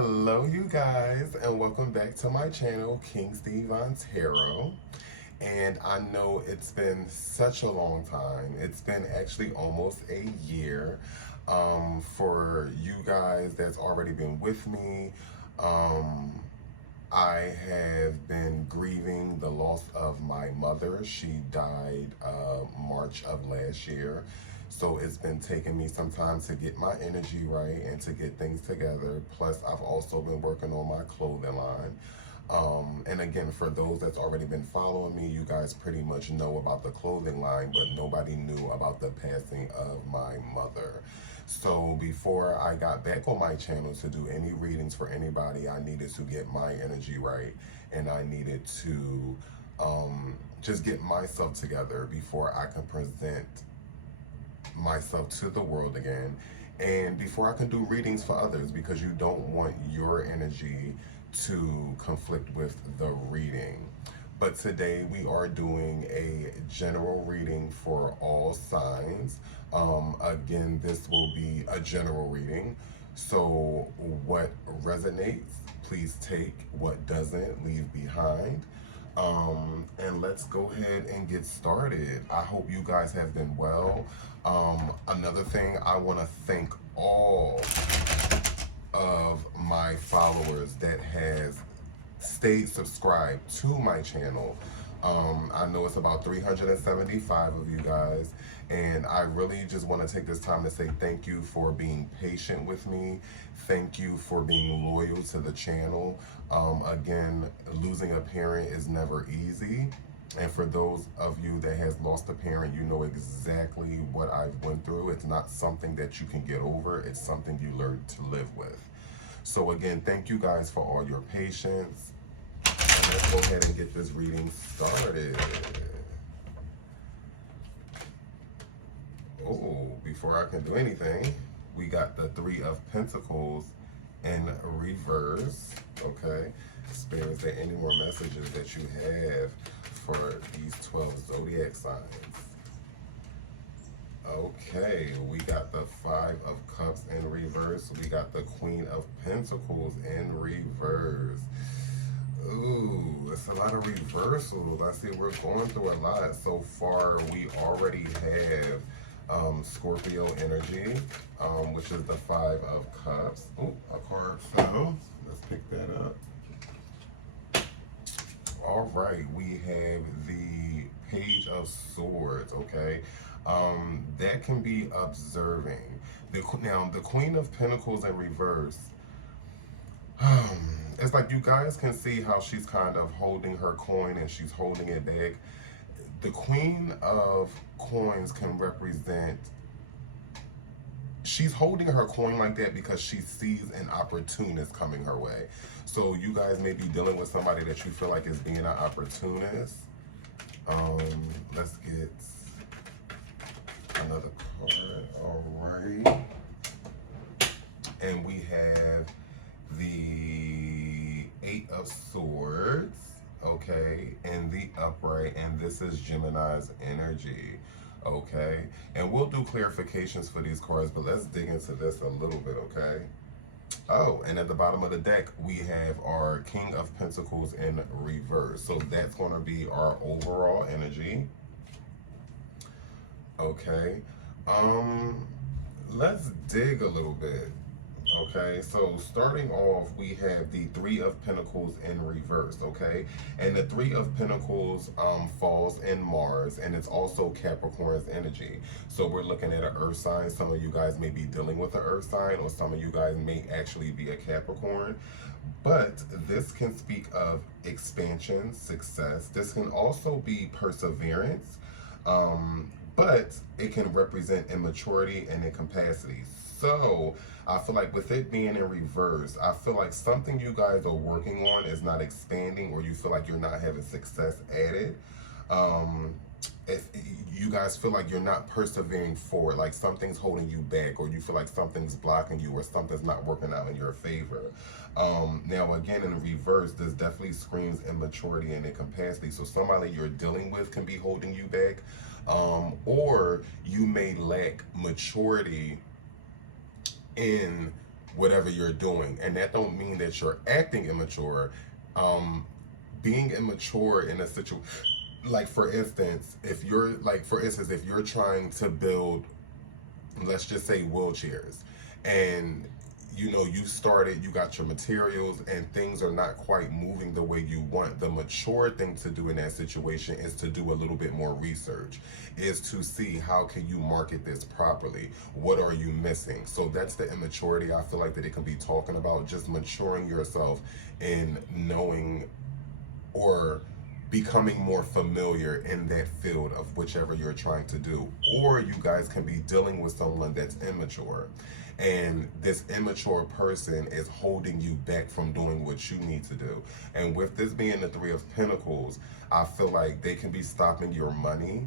Hello you guys, and welcome back to my channel, King Steve on Tarot. And I know it's been such a long time. It's been actually almost a year. For you guys that's already been with me, I have been grieving the loss of my mother. She died March of last year. So it's been taking me some time to get my energy right and to get things together. Plus, I've also been working on my clothing line. And again, for those that's already been following me, you guys pretty much know about the clothing line, but nobody knew about the passing of my mother. So before I got back on my channel to do any readings for anybody, I needed to get my energy right, and I needed to just get myself together before I can present myself to the world again, and before I can do readings for others, because you don't want your energy to conflict with the reading. But today we are doing a general reading for all signs. Again, this will be a general reading, so what resonates, please take. What doesn't, leave behind. And let's go ahead and get started. I hope you guys have been well. Another thing, I want to thank all of my followers that has stayed subscribed to my channel. I know it's about 375 of you guys, and I really just want to take this time to say thank you for being patient with me. Thank you for being loyal to the channel. Again, losing a parent is never easy. And for those of you that has lost a parent, you know exactly what I've went through. It's not something that you can get over. It's something you learn to live with. So again, thank you guys for all your patience. And let's go ahead and get this reading started. Oh, before I can do anything, we got the Three of Pentacles in reverse. Okay, Spirit, is there any more messages that you have for these 12 zodiac signs? Okay, we got the Five of Cups in reverse. We got the Queen of Pentacles in reverse. Ooh, it's a lot of reversals. I see we're going through a lot. So far, we already have Scorpio energy, which is the Five of Cups. Oh, a card fell. Let's pick that up. All right, we have the Page of Swords, okay? That can be observing. Now, the Queen of Pentacles in reverse, it's like you guys can see how she's kind of holding her coin and she's holding it back. The Queen of Coins can represent, she's holding her coin like that because she sees an opportunist coming her way. So you guys may be dealing with somebody that you feel like is being an opportunist. Let's get another card. All right. And we have the Eight of Swords, okay, and the upright, and this is Gemini's energy, okay? And we'll do clarifications for these cards, but let's dig into this a little bit, okay? Oh, and at the bottom of the deck, we have our King of Pentacles in reverse. So that's going to be our overall energy. Okay. Let's dig a little bit. Okay, so starting off, we have the Three of Pentacles in reverse, okay? And the Three of Pentacles falls in Mars, and it's also Capricorn's energy. So we're looking at an earth sign. Some of you guys may be dealing with an earth sign, or some of you guys may actually be a Capricorn. But this can speak of expansion, success. This can also be perseverance, but it can represent immaturity and incapacity. So I feel like with it being in reverse, I feel like something you guys are working on is not expanding, or you feel like you're not having success at it. If you guys feel like you're not persevering forward, like something's holding you back, or you feel like something's blocking you, or something's not working out in your favor. Now again, in reverse, this definitely screams immaturity and incapacity. So somebody you're dealing with can be holding you back, or you may lack maturity in whatever you're doing. And that don't mean that you're acting immature. Being immature in a situation, like for instance, if you're trying to build, let's just say, wheelchairs, and you started, you got your materials, and things are not quite moving the way you want. The mature thing to do in that situation is to do a little bit more research, is to see how can you market this properly, what are you missing. So that's the immaturity I feel like that it can be talking about, just maturing yourself in knowing or becoming more familiar in that field of whichever you're trying to do. Or you guys can be dealing with someone that's immature, and this immature person is holding you back from doing what you need to do. And with this being the Three of Pentacles, I feel like they can be stopping your money.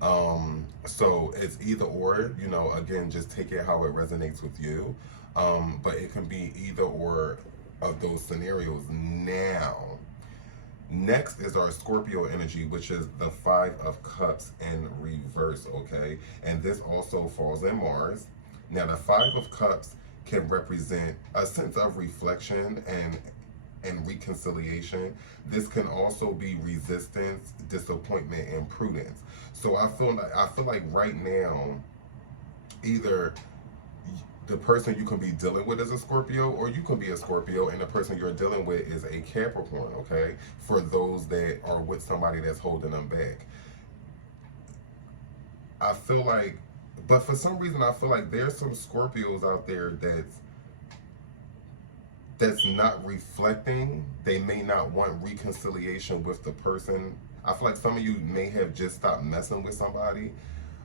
So it's either or, again, just take it how it resonates with you. But it can be either or of those scenarios. Now, next is our Scorpio energy, which is the Five of Cups in reverse, okay? And this also falls in Mars. Now, the Five of Cups can represent a sense of reflection and reconciliation. This can also be resistance, disappointment, and prudence. So I feel like right now, either the person you can be dealing with is a Scorpio, or you can be a Scorpio and the person you're dealing with is a Capricorn, okay? For those that are with somebody that's holding them back. I feel like, but for some reason, I feel like there's some Scorpios out there that's not reflecting. They may not want reconciliation with the person. I feel like some of you may have just stopped messing with somebody,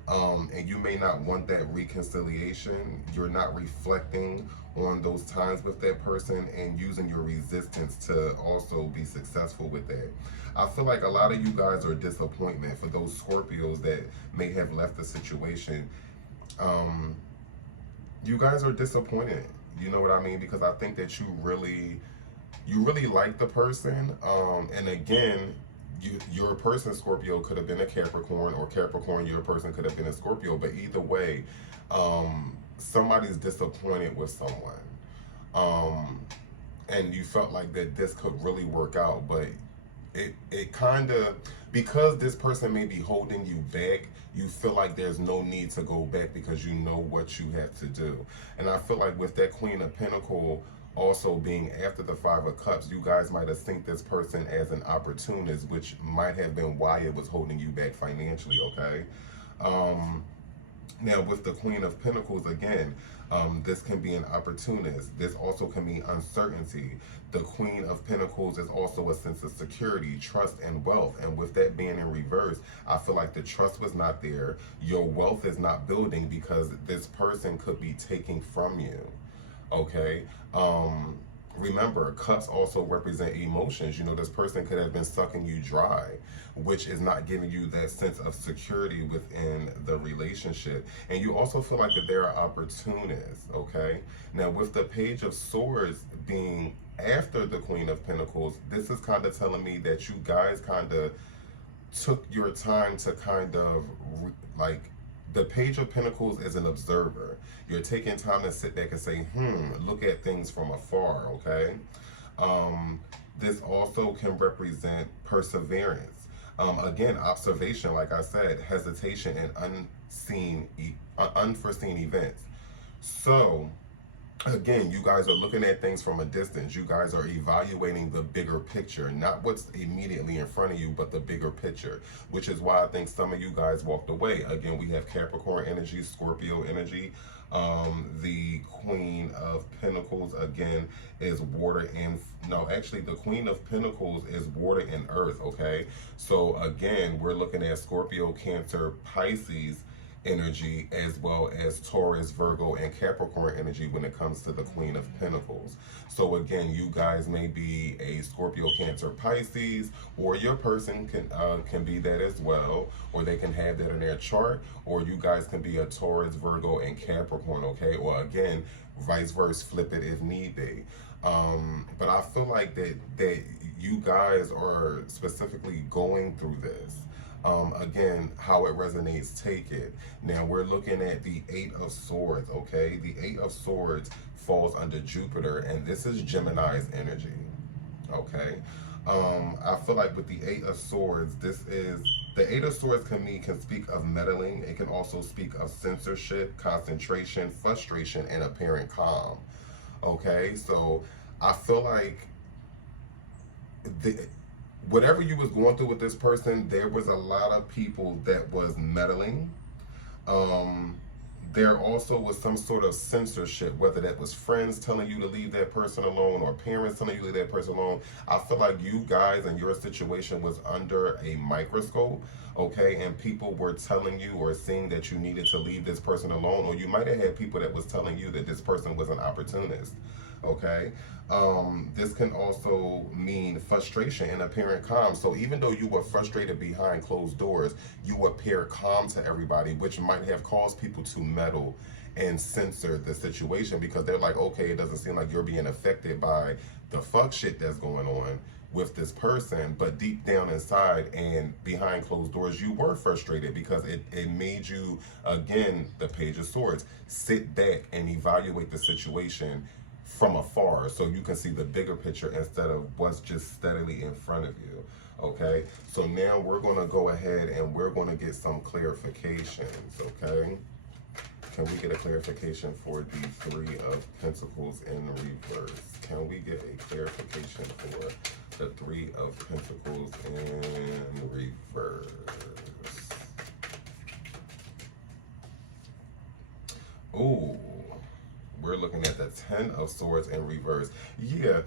and you may not want that reconciliation. You're not reflecting on those times with that person and using your resistance to also be successful with that. I feel like a lot of you guys are disappointment for those Scorpios that may have left the situation. You guys are disappointed. You know what I mean? Because I think that you really like the person. And again, your person, Scorpio, could have been a Capricorn, or Capricorn, your person could have been a Scorpio. But either way, somebody's disappointed with someone. And you felt like that this could really work out, but it kind of, because this person may be holding you back, you feel like there's no need to go back because you know what you have to do. And I feel like with that Queen of Pentacles also being after the Five of Cups, you guys might have seen this person as an opportunist, which might have been why it was holding you back financially, okay? Now, with the Queen of Pentacles, again, this can be an opportunist. This also can be uncertainty. The Queen of Pentacles is also a sense of security, trust, and wealth. And with that being in reverse, I feel like the trust was not there. Your wealth is not building because this person could be taking from you, okay? Remember, cups also represent emotions. This person could have been sucking you dry, which is not giving you that sense of security within the relationship. And you also feel like that there are opportunists, okay? Now, with the Page of Swords being after the Queen of Pentacles, this is kind of telling me that you guys kind of took your time to kind of the Page of Pentacles is an observer. You're taking time to sit back and say, look at things from afar, okay? This also can represent perseverance. Again, observation, like I said, hesitation, and unforeseen events. So, again, you guys are looking at things from a distance. You guys are evaluating the bigger picture, not what's immediately in front of you, but the bigger picture, which is why I think some of you guys walked away. Again, we have Capricorn energy, Scorpio energy. The Queen of Pentacles, again, is water and, no, actually, the Queen of Pentacles is water and earth, okay? So, again, we're looking at Scorpio, Cancer, Pisces energy, as well as Taurus, Virgo, and Capricorn energy when it comes to the Queen of Pentacles. So again, you guys may be a Scorpio, Cancer, Pisces, or your person can be that as well, or they can have that in their chart, or you guys can be a Taurus, Virgo, and Capricorn, okay? Or again, vice versa, flip it if need be. But I feel like that you guys are specifically going through this. Again, how it resonates, take it. Now we're looking at the Eight of Swords, okay? The Eight of Swords falls under Jupiter, and this is Gemini's energy, okay? I feel like with the Eight of Swords, the Eight of Swords can speak of meddling. It can also speak of censorship, concentration, frustration, and apparent calm. Okay, so I feel like the, whatever you was going through with this person, there was a lot of people that was meddling. Um, there also was some sort of censorship, whether that was friends telling you to leave that person alone or parents telling you to leave that person alone. I feel like you guys and your situation was under a microscope, okay, and people were telling you or seeing that you needed to leave this person alone, or you might have had people that was telling you that this person was an opportunist, okay. This can also mean frustration and apparent calm. So even though you were frustrated behind closed doors, you appear calm to everybody, which might have caused people to meddle and censor the situation because they're like, okay, it doesn't seem like you're being affected by the fuck shit that's going on with this person, but deep down inside and behind closed doors, you were frustrated because it made you, again, the Page of Swords, sit back and evaluate the situation from afar so you can see the bigger picture instead of what's just steadily in front of you. Okay, so now we're going to go ahead and we're going to get some clarifications. Okay, can we get a clarification for the Three of Pentacles in reverse? Can we get a clarification for the Three of Pentacles in reverse? Ooh, we're looking at the Ten of Swords in reverse. Yeah,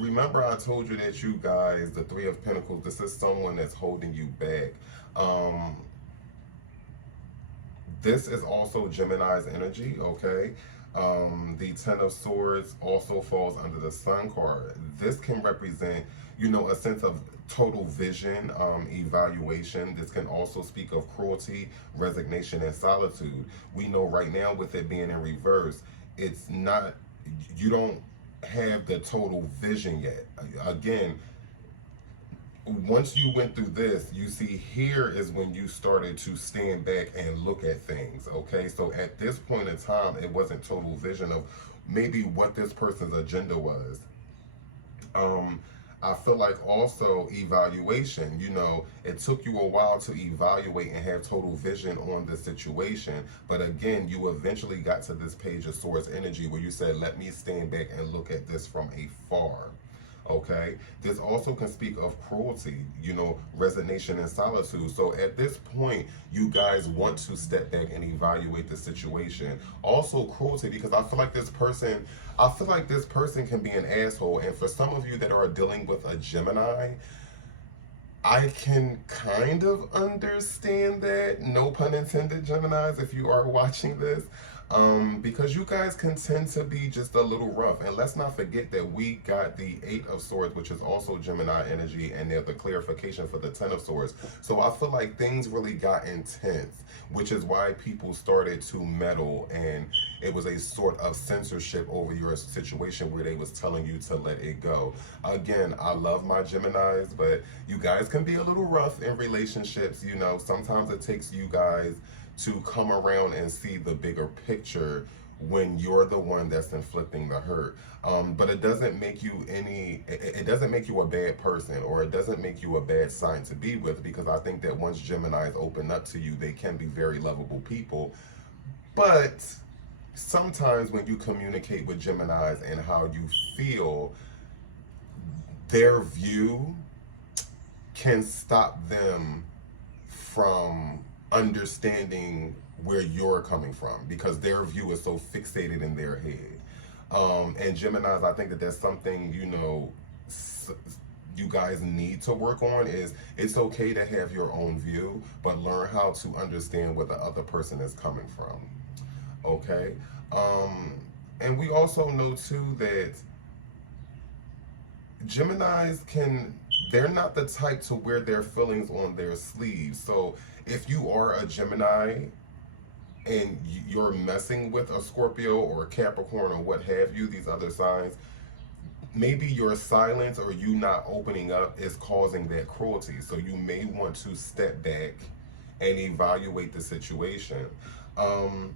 remember I told you that you guys, the Three of Pentacles, this is someone that's holding you back. This is also Gemini's energy, okay? The Ten of Swords also falls under the Sun card. This can represent, you know, a sense of total vision, evaluation. This can also speak of cruelty, resignation, and solitude. We know right now with it being in reverse, it's not, you don't have the total vision yet. Again, once you went through this, you see here is when you started to stand back and look at things, okay? So at this point in time, it wasn't total vision of maybe what this person's agenda was. I feel like also evaluation, you know, it took you a while to evaluate and have total vision on the situation. But again, you eventually got to this Page of Swords energy where you said, let me stand back and look at this from afar. Okay, this also can speak of cruelty, you know, resignation and solitude. So at this point, you guys want to step back and evaluate the situation. Also cruelty, because I feel like this person can be an asshole. And for some of you that are dealing with a Gemini, I can kind of understand that, no pun intended, Geminis, if you are watching this, because you guys can tend to be just a little rough. And let's not forget that we got the Eight of Swords, which is also Gemini energy, and there's the clarification for the Ten of Swords. So I feel like things really got intense, which is why people started to meddle, and it was a sort of censorship over your situation where they was telling you to let it go. Again, I love my Geminis, but you guys can be a little rough in relationships. You know, sometimes it takes you guys to come around and see the bigger picture when you're the one that's inflicting the hurt. But it doesn't make you it doesn't make you a bad person, or it doesn't make you a bad sign to be with, because I think that once Geminis open up to you, they can be very lovable people. But sometimes when you communicate with Geminis and how you feel, their view can stop them from understanding where you're coming from, because their view is so fixated in their head. And Geminis, I think that that's something, you know, you guys need to work on. Is it's okay to have your own view, but learn how to understand where the other person is coming from. Okay? And we also know too that Geminis they're not the type to wear their feelings on their sleeves. So if you are a Gemini and you're messing with a Scorpio or a Capricorn or what have you, these other signs, maybe your silence or you not opening up is causing that cruelty. So you may want to step back and evaluate the situation. Um,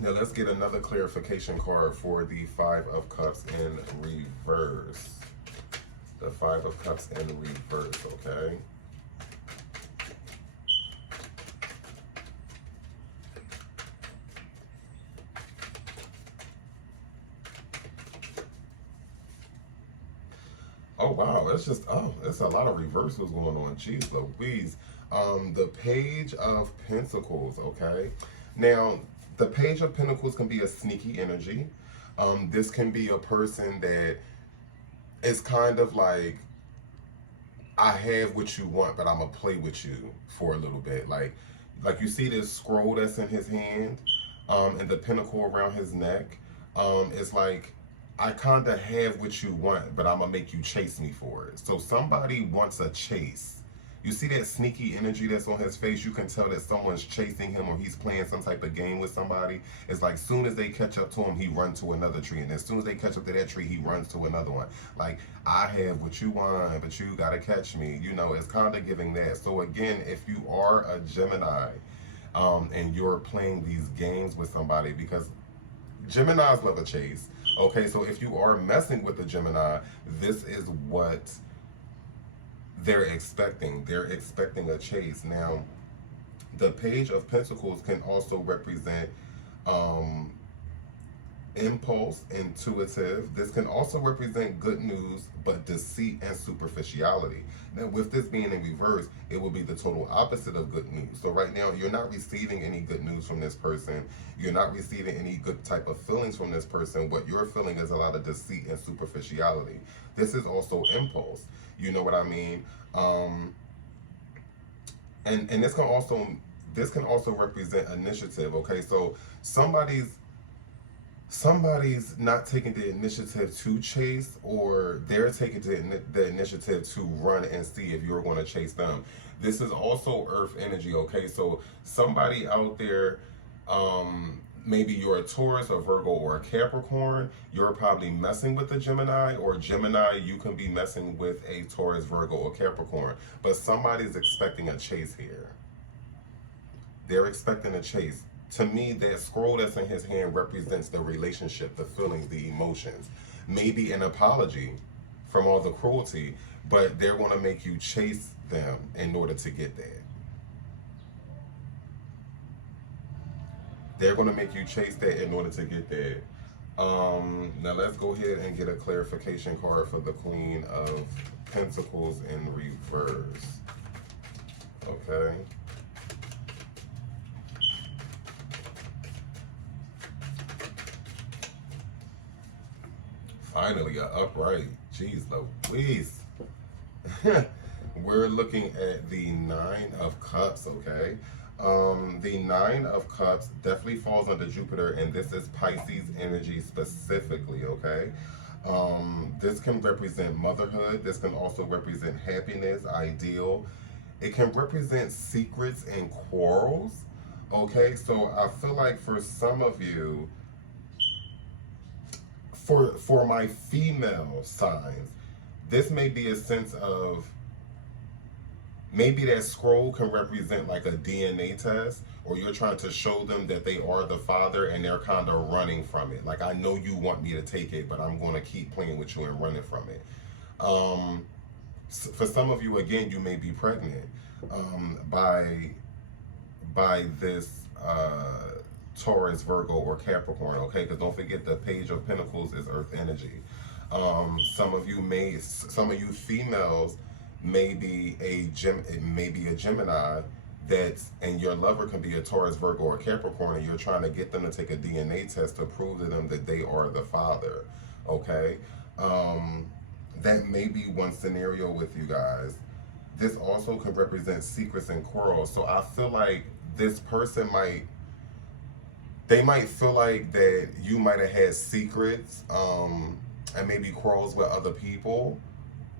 Now let's get another clarification card for the Five of Cups in reverse. The Five of Cups in reverse, okay? Oh wow, it's a lot of reversals going on. Jeez Louise. The Page of Pentacles, okay? Now, the Page of Pentacles can be a sneaky energy. This can be a person that is kind of like, I have what you want, but I'm gonna play with you for a little bit. Like you see this scroll that's in his hand, and the pentacle around his neck. It's like, I kind of have what you want, but I'm gonna make you chase me for it. So somebody wants a chase. You see that sneaky energy that's on his face? You can tell that someone's chasing him or he's playing some type of game with somebody. It's like, soon as they catch up to him, he runs to another tree. And as soon as they catch up to that tree, he runs to another one. Like, I have what you want, but you gotta catch me. You know, it's kind of giving that. So again, if you are a Gemini, and you're playing these games with somebody, because Geminis love a chase. Okay, so if you are messing with a Gemini, this is what they're expecting. They're expecting a chase. Now, the Page of Pentacles can also represent um, impulse, intuitive. This can also represent good news, but deceit and superficiality. Now, with this being in reverse, it will be the total opposite of good news. So right now, you're not receiving any good news from this person. You're not receiving any good type of feelings from this person. What you're feeling is a lot of deceit and superficiality. This is also impulse. You know what I mean? And this can also represent initiative. Okay, so somebody's not taking the initiative to chase, or they're taking the initiative to run and see if you're going to chase them. This is also earth energy, okay? So somebody out there, maybe you're a Taurus, a Virgo, or a Capricorn, you're probably messing with a Gemini, or Gemini, you can be messing with a Taurus, Virgo, or Capricorn. But somebody's expecting a chase here. They're expecting a chase. To me, that scroll that's in his hand represents the relationship, the feelings, the emotions. Maybe an apology from all the cruelty, but they're going to make you chase them in order to get that. They're going to make you chase that in order to get that. Now let's go ahead and get a clarification card for the Queen of Pentacles in reverse. Okay. Finally, a upright. Jeez Louise. We're looking at the Nine of Cups, okay? The Nine of Cups definitely falls under Jupiter, and this is Pisces energy specifically, okay? This can represent motherhood. This can also represent happiness, ideal. It can represent secrets and quarrels, okay? So I feel like for some of you, for my female signs, this may be a sense of, maybe that scroll can represent like a DNA test, or you're trying to show them that they are the father and they're kind of running from it. Like, I know you want me to take it, but I'm going to keep playing with you and running from it. For some of you, again, you may be pregnant by this Taurus, Virgo, or Capricorn, okay? Because don't forget, the Page of Pentacles is earth energy. Some of you females may be a Gemini, and your lover can be a Taurus, Virgo, or Capricorn, and you're trying to get them to take a DNA test to prove to them that they are the father, okay? That may be one scenario with you guys. This also can represent secrets and quarrels. So I feel like this person might feel like that you might have had secrets, and maybe quarrels with other people,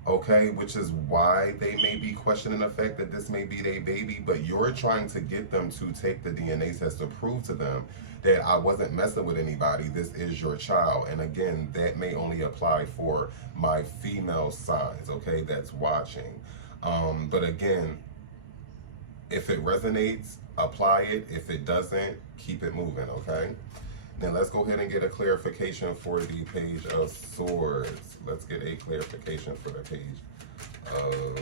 okay, which is why they may be questioning the fact that this may be their baby, but you're trying to get them to take the DNA test to prove to them that I wasn't messing with anybody, this is your child. And again, that may only apply for my female signs, okay, that's watching. But again, if it resonates, apply it. If it doesn't, keep it moving, okay? Then let's go ahead and get a clarification for the Page of Swords. Let's get a clarification for the Page of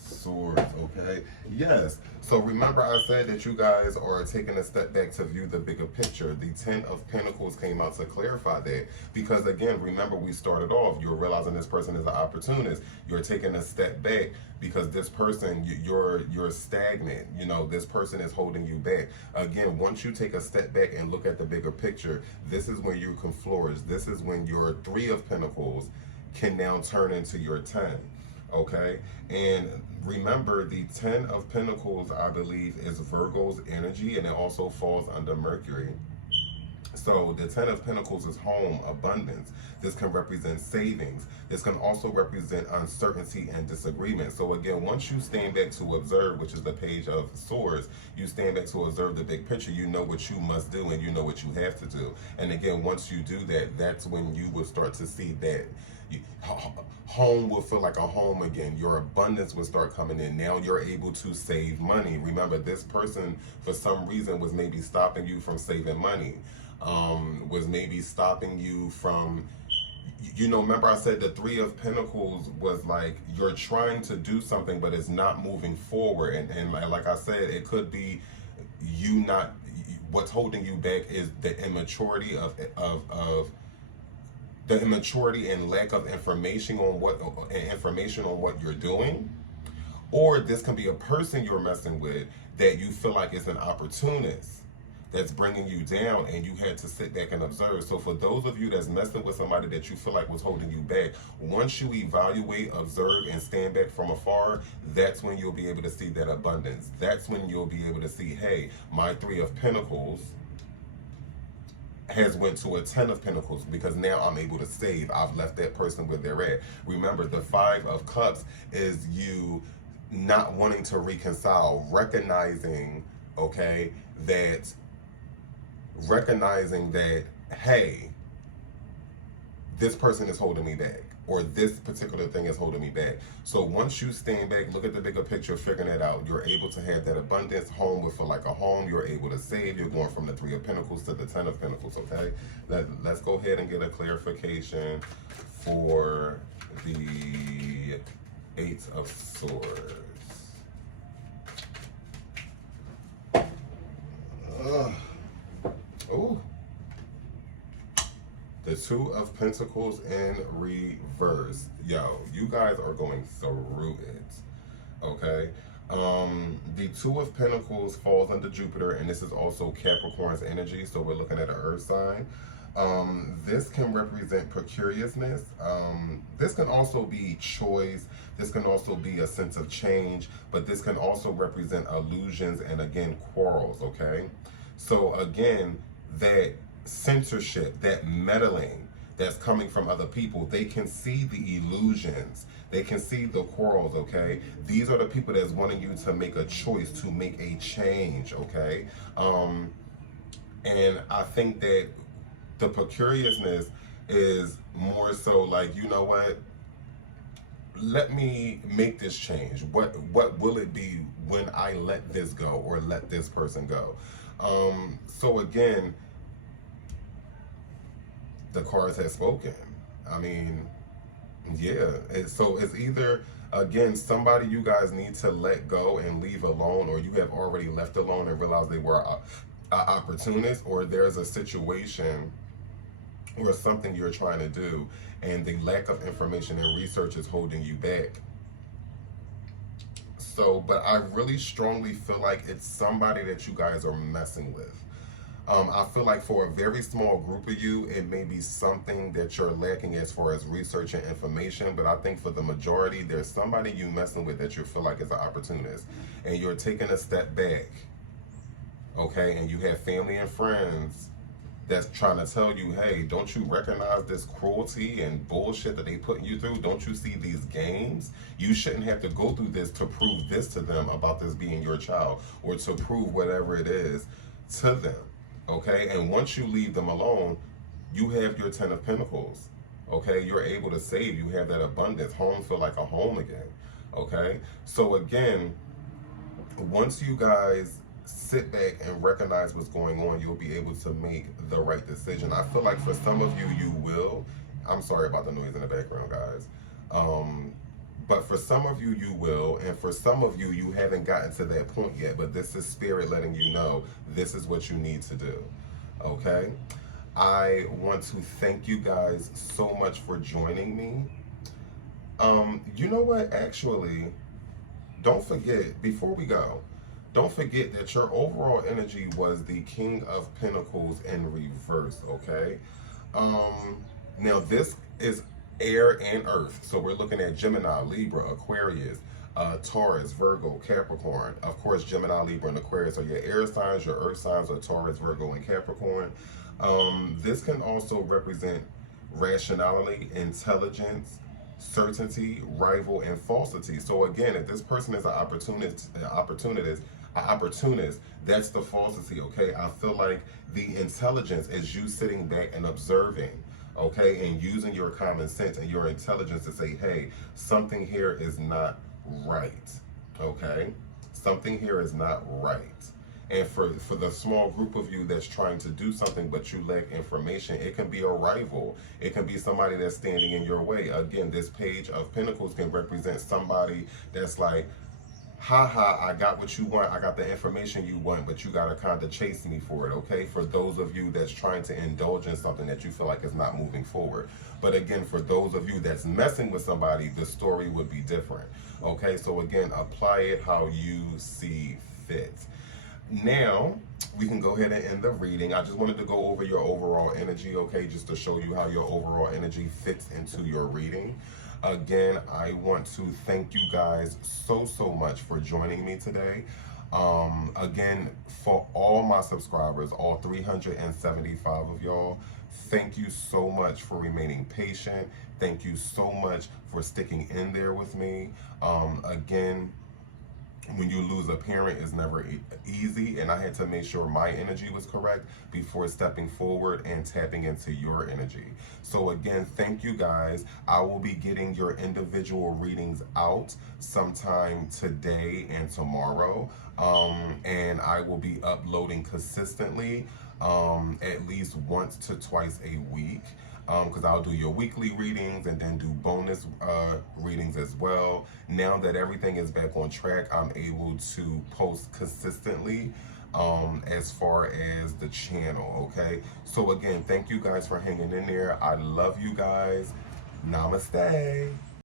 Swords, okay? Yes. So remember I said that you guys are taking a step back to view the bigger picture. The Ten of Pentacles came out to clarify that. Because again, remember we started off, you're realizing this person is an opportunist. You're taking a step back because this person, you're stagnant. You know, this person is holding you back. Again, once you take a step back and look at the bigger picture, this is when you can flourish. This is when your Three of Pentacles can now turn into your 10. Okay, and remember the Ten of Pentacles, I believe, is Virgo's energy, and it also falls under Mercury. So the Ten of Pentacles is home, abundance. This can represent savings. This can also represent uncertainty and disagreement. So again, once you stand back to observe, which is the Page of Swords, you stand back to observe the big picture, you know what you must do and you know what you have to do. And again, once you do that, that's when you will start to see that home will feel like a home again. Your abundance will start coming in. Now you're able to save money. Remember, this person, for some reason, was maybe stopping you from saving money. Was maybe stopping you from, you know, remember I said the Three of Pentacles was like you're trying to do something but it's not moving forward, and like I said, it could be you not, what's holding you back is the immaturity of the immaturity and lack of information on what you're doing. Or this can be a person you're messing with that you feel like is an opportunist that's bringing you down, and you had to sit back and observe. So for those of you that's messing with somebody that you feel like was holding you back, once you evaluate, observe, and stand back from afar, that's when you'll be able to see that abundance. That's when you'll be able to see, hey, my Three of Pentacles has went to a Ten of Pentacles because now I'm able to save. I've left that person where they're at. Remember, the Five of Cups is you not wanting to reconcile, recognizing, okay, that hey, this person is holding me back, or this particular thing is holding me back. So once you stand back, look at the bigger picture, figuring it out, you're able to have that abundance. Home will feel like a home. You're able to save. You're going from the Three of Pentacles to the Ten of Pentacles, okay? Let's go ahead and get a clarification for the Eight of Swords. Ooh. The Two of Pentacles in reverse. Yo, you guys are going through it, okay? The Two of Pentacles falls under Jupiter, and this is also Capricorn's energy, so we're looking at an earth sign. This can represent precariousness. This can also be choice. This can also be a sense of change, but this can also represent illusions and, again, quarrels, okay? So, again, that censorship, that meddling that's coming from other people, they can see the illusions, they can see the quarrels, okay? These are the people that's wanting you to make a choice, to make a change, okay? And I think that the precariousness is more so like, you know what, let me make this change. What will it be when I let this go or let this person go? So again, the cards have spoken. I mean, yeah. So it's either, again, somebody you guys need to let go and leave alone, or you have already left alone and realized they were an opportunist, or there's a situation or something you're trying to do and the lack of information and research is holding you back. So, but I really strongly feel like it's somebody that you guys are messing with. I feel like for a very small group of you, it may be something that you're lacking as far as research and information, but I think for the majority, there's somebody you messing with that you feel like is an opportunist, and you're taking a step back, okay, and you have family and friends that's trying to tell you, hey, don't you recognize this cruelty and bullshit that they putting you through? Don't you see these games? You shouldn't have to go through this to prove this to them about this being your child, or to prove whatever it is to them. Okay? And once you leave them alone, you have your 10 of Pentacles. Okay? You're able to save. You have that abundance. Home feel like a home again. Okay? So again, once you guys sit back and recognize what's going on, you'll be able to make the right decision. I feel like for some of you, you will. I'm sorry about the noise in the background, guys. But for some of you, you will. And for some of you, you haven't gotten to that point yet. But this is spirit letting you know this is what you need to do. Okay? I want to thank you guys so much for joining me. You know what? Actually, don't forget, before we go, don't forget that your overall energy was the King of Pentacles in reverse, okay? Now this is air and earth. So we're looking at Gemini, Libra, Aquarius, Taurus, Virgo, Capricorn. Of course, Gemini, Libra, and Aquarius are your air signs. Your earth signs are Taurus, Virgo, and Capricorn. This can also represent rationality, intelligence, certainty, rival, and falsity. So again, if this person is an opportunist, that's the falsity, okay? I feel like the intelligence is you sitting back and observing, okay, and using your common sense and your intelligence to say, hey, something here is not right, okay? Something here is not right. And for the small group of you that's trying to do something but you lack information, it can be a rival. It can be somebody that's standing in your way. Again, this Page of Pentacles can represent somebody that's like, haha, I got what you want, I got the information you want, but you gotta kind of chase me for it, okay? For those of you that's trying to indulge in something that you feel like is not moving forward. But again, for those of you that's messing with somebody, the story would be different, okay? So again, apply it how you see fit. Now, we can go ahead and end the reading. I just wanted to go over your overall energy, okay? Just to show you how your overall energy fits into your reading. Again, I want to thank you guys so much for joining me today. Again, for all my subscribers, all 375 of y'all, thank you so much for remaining patient. Thank you so much for sticking in there with me. Again, when you lose a parent, it's never easy, and I had to make sure my energy was correct before stepping forward and tapping into your energy. So again, thank you guys. I will be getting your individual readings out sometime today and tomorrow, and I will be uploading consistently at least once to twice a week. Because I'll do your weekly readings and then do bonus readings as well. Now that everything is back on track, I'm able to post consistently as far as the channel, okay? So again, thank you guys for hanging in there. I love you guys. Namaste.